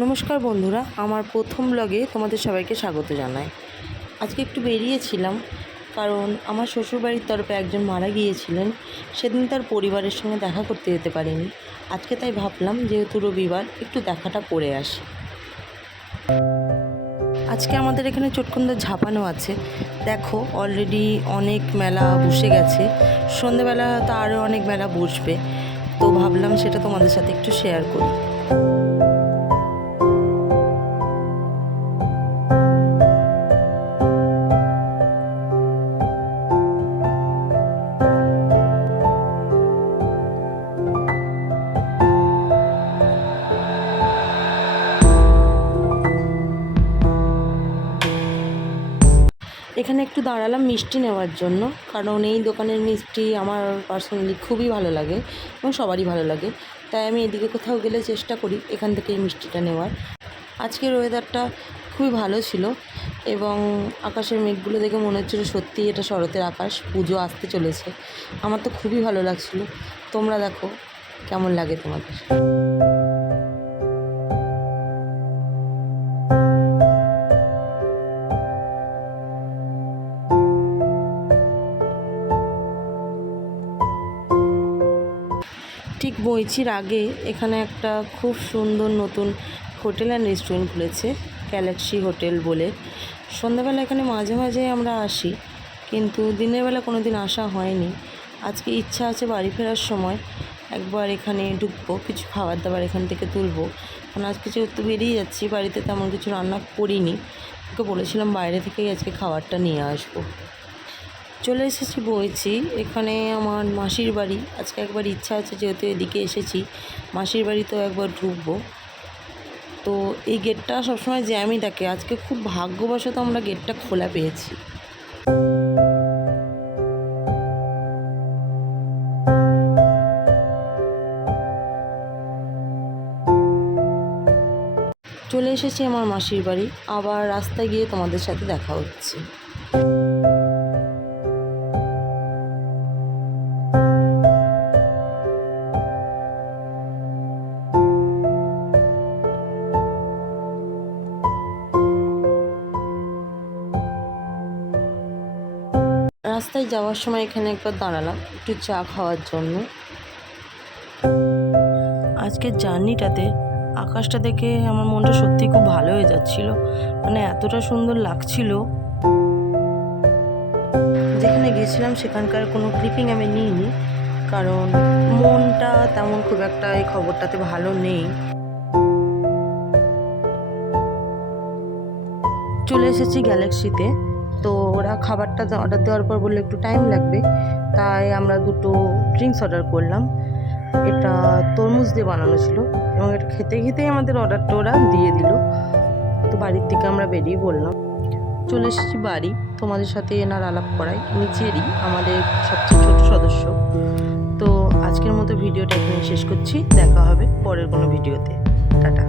নমস্কার বন্ধুরা, আমার প্রথম ব্লগে তোমাদের সবাইকে স্বাগত জানাই। আজকে একটু বেরিয়েছিলাম, কারণ আমার শ্বশুরবাড়ির তরফে একজন মারা গিয়েছিলেন। সেদিন তার পরিবারের সঙ্গে দেখা করতে যেতে পারিনি। আজকে তাই ভাবলাম যেহেতু রবিবার একটু দেখাটা করে আসি। আজকে আমাদের এখানে চটকুন্দা ঝাপানো আছে। দেখো, অলরেডি অনেক মেলা বসে গেছে। সন্ধেবেলা হয়তো আরও অনেক মেলা বসবে, তো ভাবলাম সেটা তোমাদের সাথে একটু শেয়ার করি। এখানে একটু দাঁড়ালাম মিষ্টি নেওয়ার জন্য, কারণ এই দোকানের মিষ্টি আমার পার্সোনালি খুবই ভালো লাগে এবং সবারই ভালো লাগে। তাই আমি এদিকে কোথাও গেলে চেষ্টা করি এখান থেকে এই মিষ্টিটা নেওয়ার। আজকের ওয়েদারটা খুবই ভালো ছিল এবং আকাশের মেঘগুলো দেখে মনে হচ্ছিলো সত্যিই এটা শরতের আকাশ, পুজো আসতে চলেছে। আমার তো খুবই ভালো লাগছিলো। তোমরা দেখো কেমন লাগে তোমাদের। ঠিক বইচির আগে এখানে একটা খুব সুন্দর নতুন হোটেল অ্যান্ড রেস্টুরেন্ট খুলেছে, গ্যালাক্সি হোটেল বলে। সন্ধ্যাবেলা এখানে মাঝে মাঝে আমরা আসি, কিন্তু দিনের বেলা কোনো দিন আসা হয়নি। আজকে ইচ্ছা আছে বাড়ি ফেরার সময় একবার এখানে ঢুকবো, কিছু খাবার দাবার এখান থেকে তুলবো। কারণ আজকে যেহেতু বেরিয়ে যাচ্ছি, বাড়িতে তেমন কিছু রান্না করিনি। ওকে বলেছিলাম বাইরে থেকেই আজকে খাবারটা নিয়ে আসবো। চলে এসেছি বইছি, এখানে আমার মাসির বাড়ি। আজকে একবার ইচ্ছা আছে, যেহেতু এদিকে এসেছি মাসির বাড়িতেও একবার ঢুকবো। তো এই গেটটা সবসময় জ্যামই থাকে, আজকে খুব ভাগ্যবশত আমরা গেটটা খোলা পেয়েছি। চলে এসেছি আমার মাসির বাড়ি, আবার রাস্তায় গিয়ে তোমাদের সাথে দেখা হচ্ছে। রাস্তায় যাওয়ার সময় এখানে একবার দাঁড়ালাম একটু চা খাওয়ার জন্য। আজকের জার্নিটাতে আকাশটা দেখে আমার মনটা সত্যি খুব ভালো হয়ে যাচ্ছিল, মানে এতটা সুন্দর লাগছিল। যেখানে গেছিলাম সেখানকার কোনো ক্লিপিং আমি নিইনি, কারণ মনটা তেমন খুব একটা এই খবরটাতে ভালো নেই। চলে এসেছি গ্যালাক্সিতে। তো ওরা খাবারটা অর্ডার দেওয়ার পর বললো একটু টাইম লাগবে, তাই আমরা দুটো ড্রিঙ্কস অর্ডার করলাম। এটা তরমুজ দিয়ে বানানো ছিল এবং এটা খেতে খেতেই আমাদের অর্ডারটা ওরা দিয়ে দিল। তো বাড়ির থেকে আমরা বেরিয়ে পড়লাম। চলে এসেছি বাড়ি, তোমাদের সাথে এনার আলাপ করাই, নিচেরই আমাদের সবচেয়ে ছোট সদস্য। তো আজকের মতো ভিডিওটা এখানে শেষ করছি, দেখা হবে পরের কোনো ভিডিওতে। টাটা।